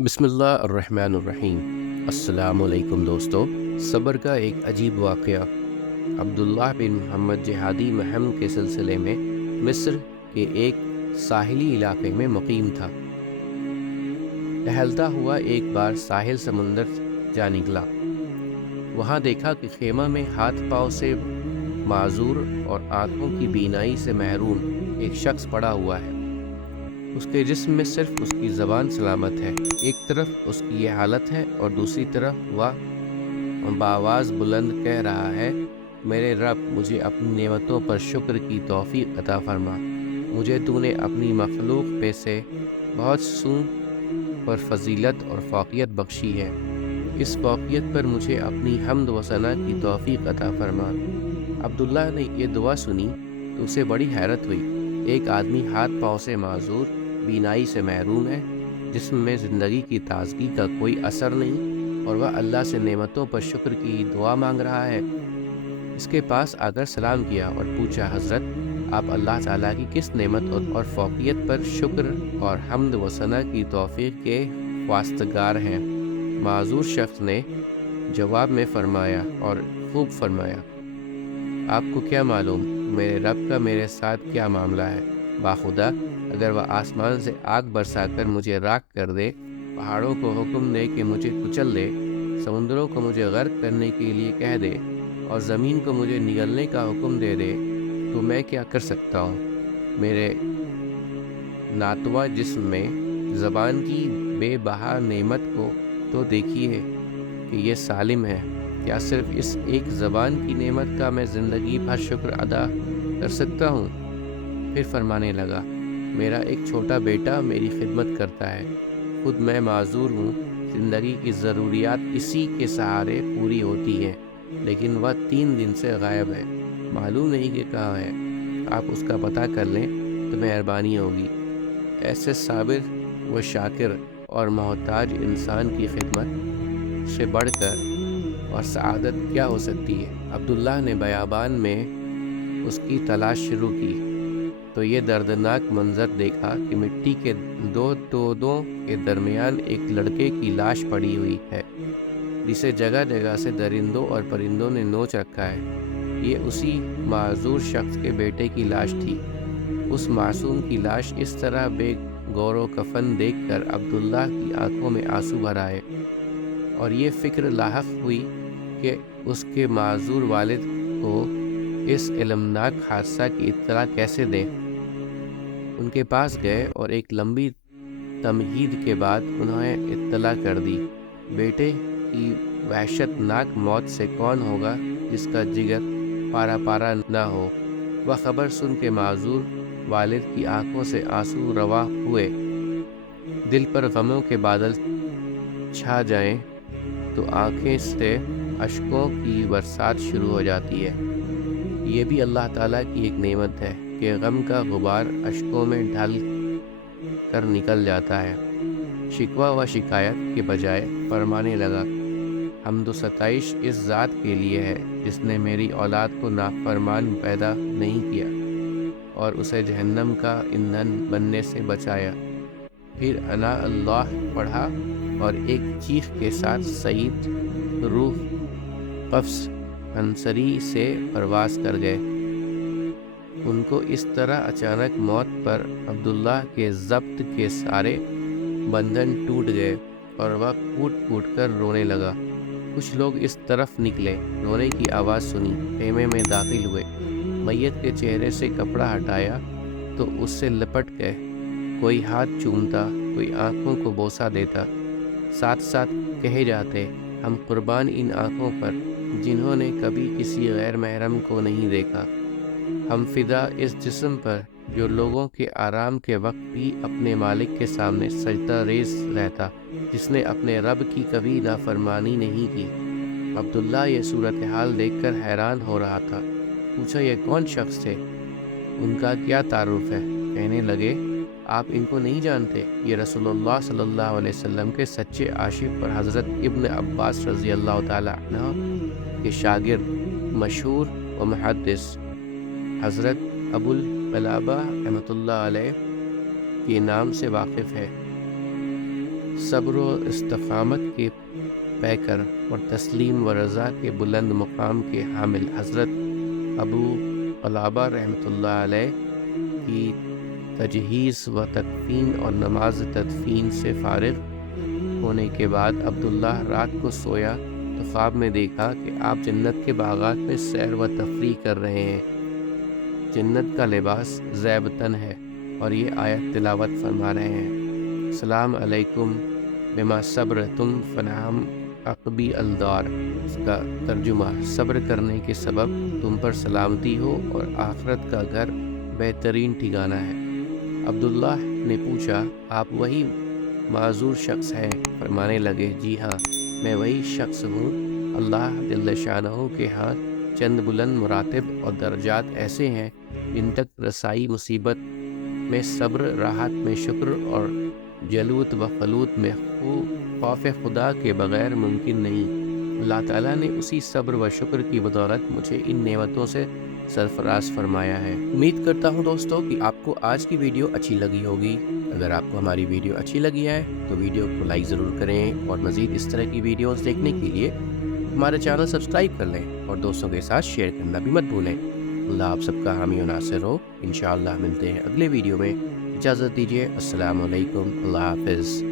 بسم اللہ الرحمن الرحیم۔ السلام علیکم دوستو۔ صبر کا ایک عجیب واقعہ۔ عبداللہ بن محمد جہادی مہم کے سلسلے میں مصر کے ایک ساحلی علاقے میں مقیم تھا۔ ٹہلتا ہوا ایک بار ساحل سمندر جا نکلا۔ وہاں دیکھا کہ خیمہ میں ہاتھ پاؤں سے معذور اور آنکھوں کی بینائی سے محروم ایک شخص پڑا ہوا ہے۔ اس کے جسم میں صرف اس کی زبان سلامت ہے۔ ایک طرف اس کی یہ حالت ہے اور دوسری طرف وہ بآواز بلند کہہ رہا ہے، میرے رب، مجھے اپنی نعمتوں پر شکر کی توفیق عطا فرما۔ مجھے تو نے اپنی مخلوق پہ سے بہت سوں پر فضیلت اور فوقیت بخشی ہے۔ اس فوقیت پر مجھے اپنی حمد و ثنا کی توفیق عطا فرما۔ عبداللہ نے یہ دعا سنی تو اسے بڑی حیرت ہوئی۔ ایک آدمی ہاتھ پاؤں سے معذور، بینائی سے محروم ہے، جسم میں زندگی کی تازگی کا کوئی اثر نہیں، اور وہ اللہ سے نعمتوں پر شکر کی دعا مانگ رہا ہے۔ اس کے پاس آ کر سلام کیا اور پوچھا، حضرت، آپ اللہ تعالیٰ کی کس نعمت اور فوقیت پر شکر اور حمد و ثنا کی توفیق کے خواستگار ہیں؟ معذور شخص نے جواب میں فرمایا، اور خوب فرمایا، آپ کو کیا معلوم میرے رب کا میرے ساتھ کیا معاملہ ہے؟ باخدا، اگر وہ آسمان سے آگ برسا کر مجھے راکھ کر دے، پہاڑوں کو حکم دے کہ مجھے کچل دے، سمندروں کو مجھے غرق کرنے کے لیے کہہ دے، اور زمین کو مجھے نگلنے کا حکم دے دے، تو میں کیا کر سکتا ہوں؟ میرے ناتواں جسم میں زبان کی بے بہا نعمت کو تو دیکھیے کہ یہ سالم ہے۔ کیا صرف اس ایک زبان کی نعمت کا میں زندگی بھر شکر ادا کر سکتا ہوں؟ پھر فرمانے لگا، میرا ایک چھوٹا بیٹا میری خدمت کرتا ہے، خود میں معذور ہوں، زندگی کی ضروریات اسی کے سہارے پوری ہوتی ہیں، لیکن وہ 3 دن سے غائب ہے، معلوم نہیں کہ کہاں ہے۔ آپ اس کا پتہ کر لیں تو مہربانی ہوگی۔ ایسے صابر و شاکر اور محتاج انسان کی خدمت سے بڑھ کر اور سعادت کیا ہو سکتی ہے؟ عبداللہ نے بیابان میں اس کی تلاش شروع کی تو یہ دردناک منظر دیکھا کہ مٹی کے 2 تودوں کے درمیان ایک لڑکے کی لاش پڑی ہوئی ہے، جسے جگہ جگہ سے درندوں اور پرندوں نے نوچ رکھا ہے۔ یہ اسی معذور شخص کے بیٹے کی لاش تھی۔ اس معصوم کی لاش اس طرح بے گور و کفن دیکھ کر عبداللہ کی آنکھوں میں آنسو بھر آئے، اور یہ فکر لاحق ہوئی کہ اس کے معذور والد کو اس المناک حادثہ کی اطلاع کیسے دیں۔ ان کے پاس گئے اور ایک لمبی تمہید کے بعد انہوں نے اطلاع کر دی۔ بیٹے کی وحشت ناک موت سے کون ہوگا جس کا جگر پارا پارا نہ ہو؟ وہ خبر سن کے معذور والد کی آنکھوں سے آنسو رواں ہوئے۔ دل پر غموں کے بادل چھا جائیں تو آنکھیں سے اشکوں کی برسات شروع ہو جاتی ہے۔ یہ بھی اللہ تعالیٰ کی ایک نعمت ہے کہ غم کا غبار اشکوں میں ڈھل کر نکل جاتا ہے۔ شکوہ و شکایت کے بجائے فرمانے لگا، حمد و ستائش اس ذات کے لیے ہے جس نے میری اولاد کو نافرمان پیدا نہیں کیا اور اسے جہنم کا ایندھن بننے سے بچایا۔ پھر انا اللہ پڑھا اور ایک چیخ کے ساتھ سعید روح قفص انصری سے پرواز کر گئے۔ ان کو اس طرح اچانک موت پر عبداللہ کے ضبط کے سارے بندھن ٹوٹ گئے اور وہ پھوٹ پھوٹ کر رونے لگا۔ کچھ لوگ اس طرف نکلے، رونے کی آواز سنی، خیمے میں داخل ہوئے، میت کے چہرے سے کپڑا ہٹایا تو اس سے لپٹ گئے، کوئی ہاتھ چومتا، کوئی آنکھوں کو بوسہ دیتا، ساتھ ساتھ کہے جاتے، ہم قربان ان آنکھوں پر جنہوں نے کبھی کسی غیر محرم کو نہیں دیکھا، ہم فدا اس جسم پر جو لوگوں کے آرام کے وقت بھی اپنے مالک کے سامنے سجدہ ریز رہتا، جس نے اپنے رب کی کبھی نافرمانی نہیں کی۔ عبداللہ یہ صورتحال دیکھ کر حیران ہو رہا تھا۔ پوچھا، یہ کون شخص تھے؟ ان کا کیا تعارف ہے؟ کہنے لگے، آپ ان کو نہیں جانتے؟ یہ رسول اللہ صلی اللہ علیہ وسلم کے سچے عاشق اور حضرت ابن عباس رضی اللہ تعالیٰ عنہ کے شاگرد، مشہور و محدث حضرت ابو القلابہ رحمۃ اللہ علیہ کے نام سے واقف ہے۔ صبر و استقامت کے پیکر اور تسلیم و رضا کے بلند مقام کے حامل حضرت ابو قلابہ رحمۃ اللہ علیہ کی تجہیز و تدفین اور نماز تدفین سے فارغ ہونے کے بعد عبداللہ رات کو سویا تو خواب میں دیکھا کہ آپ جنت کے باغات میں سیر و تفریح کر رہے ہیں۔ جنت کا لباس زیب تن ہے اور یہ آیت تلاوت فرما رہے ہیں، السلام علیکم بما صبرتم فنعم عقبی الدار۔ اس کا ترجمہ، صبر کرنے کے سبب تم پر سلامتی ہو اور آخرت کا گھر بہترین ٹھکانہ ہے۔ عبداللہ نے پوچھا، آپ وہی معذور شخص ہیں؟ فرمانے لگے، جی ہاں، میں وہی شخص ہوں۔ اللہ جل شانہ کے ہاں چند بلند مراتب اور درجات ایسے ہیں جن تک رسائی مصیبت میں صبر، راحت میں شکر اور جلوت و خلوت میں خوف خدا کے بغیر ممکن نہیں۔ اللہ تعالیٰ نے اسی صبر و شکر کی بدولت مجھے ان نعمتوں سے سرفراز فرمایا ہے۔ امید کرتا ہوں دوستو کہ آپ کو آج کی ویڈیو اچھی لگی ہوگی۔ اگر آپ کو ہماری ویڈیو اچھی لگی ہے تو ویڈیو کو لائک ضرور کریں اور مزید اس طرح کی ویڈیوز دیکھنے کے لیے ہمارا چینل سبسکرائب کر لیں اور دوستوں کے ساتھ شیئر کرنا بھی مت بھولیں۔ اللہ آپ سب کا حامی و ناصر ہو۔ انشاءاللہ ملتے ہیں اگلے ویڈیو میں۔ اجازت دیجیے، السلام علیکم، اللہ حافظ۔